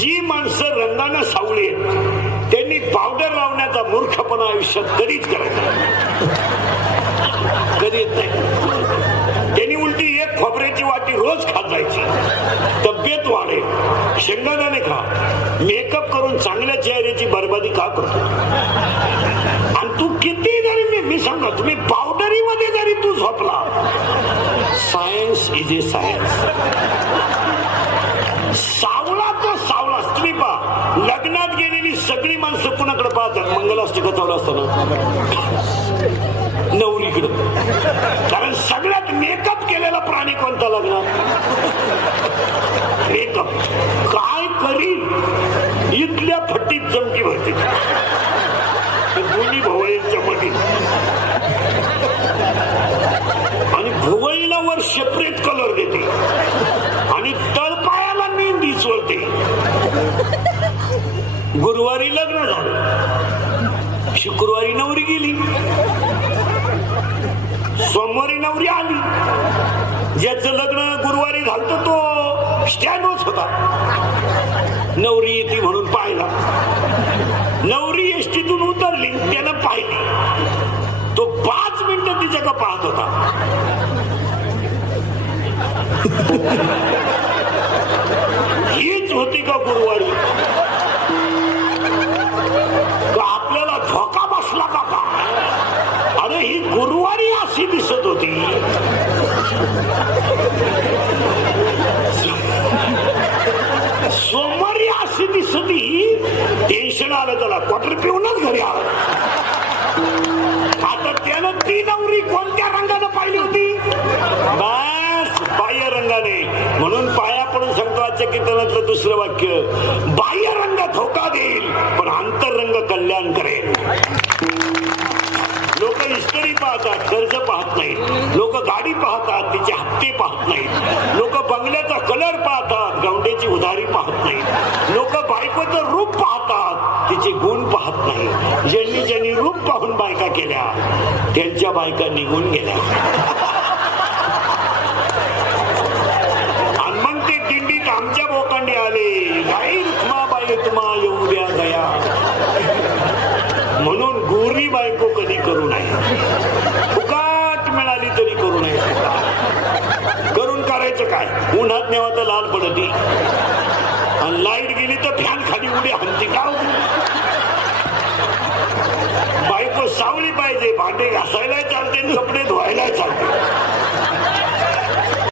जी माणसं रंगाने सावळी आहेत त्यांनी पावडर लावण्याचा मूर्खपणा आयुष्यात कधीच करायचा कधी येत नाही. त्यांनी उलटी एक खोबऱ्याची वाटी रोज खात जायची, तब्येत वाढेल. शेंगदाणे खा. मेकअप करून चांगल्या चेहऱ्याची बरबादी का करतो? आणि तू किती जरी मी सांगा तुम्ही पावडरी मध्ये जरी तू झोपला, सायन्स इज ए सायन्स. सावळा तो सावळाच. तुम्ही पहा, लग्नात गेलेली सगळी माणसं कुणाकडे पाहतात? मंगलाष्टक चालू असताना नवरीकडे. कारण सगळ्यात मेकअप केलेला प्राणी कोणता लग्नात? मेकअप. काय करील इथल्या फटीत जमकी भरते दोन्ही भोवळींच्या मध्ये, आणि भोवळीला वर सेपरेट कलर देते आणि तळपायाला मेहंदी चोळते. गुरुवारी लग्न झालं, शुक्रवारी नवरी गेली, सोमवारी नवरी आली. ज्याचं लग्न गुरुवारी झालं तो स्टँडवरच होता. नवरी येते म्हणून पाहिला. नवरी एसटीतून उतरली, त्यानं पाहिली. तो 5 मिनिटं तिच्याकडे पाहत होता. हीच होती का गुरुवारी? आपल्याला धोका बसला का? अरे ही गुरुवारी अशी दिसत होती. सोमवारी अशी दिसत होती. टेन्शन आलं त्याला, क्वार्टर पिऊनच घरी आलं. आता त्यानं ती नवरी कोणत्या रंगाने पाहिली होती? बस बाह्य रंगाने. म्हणून पाया पडून सांगतो आजच्या कीर्तनातलं दुसरं वाक्य, बाह्य रंग धोका देईल पण अंतररंग कल्याण करेल. लोक इस्त्री पाहतात, कर्ज पाहत नाहीत. लोक गाडी पाहतात, तिचे हप्ते पाहत नाहीत. लोक बंगल्याचा कलर पाहतात, गवंड्याची उधारी पाहत नाहीत. लोक बायकोचं रूप पाहतात, तिचे गुण पाहत नाहीत. ज्यांनी ज्यांनी रूप पाहून बायका केल्या त्यांच्या बायका निघून गेल्या. आणि मग ते दिंडीत आमच्या बोकांडी आले, गाई रुक्माबाई तुम्हा येऊ द्या गया. म्हणून गोरी बायको कधी करू नये. फुकाट मिळाली तरी करू नये. करून करायचं काय? उन्हात नेवा तर लाल पडती, आणि लाईट गेली तर फॅन खाली उडी हलती का? बायको सावली पाहिजे, भांडे घासायला चालते, कपडे धुवायला चालते.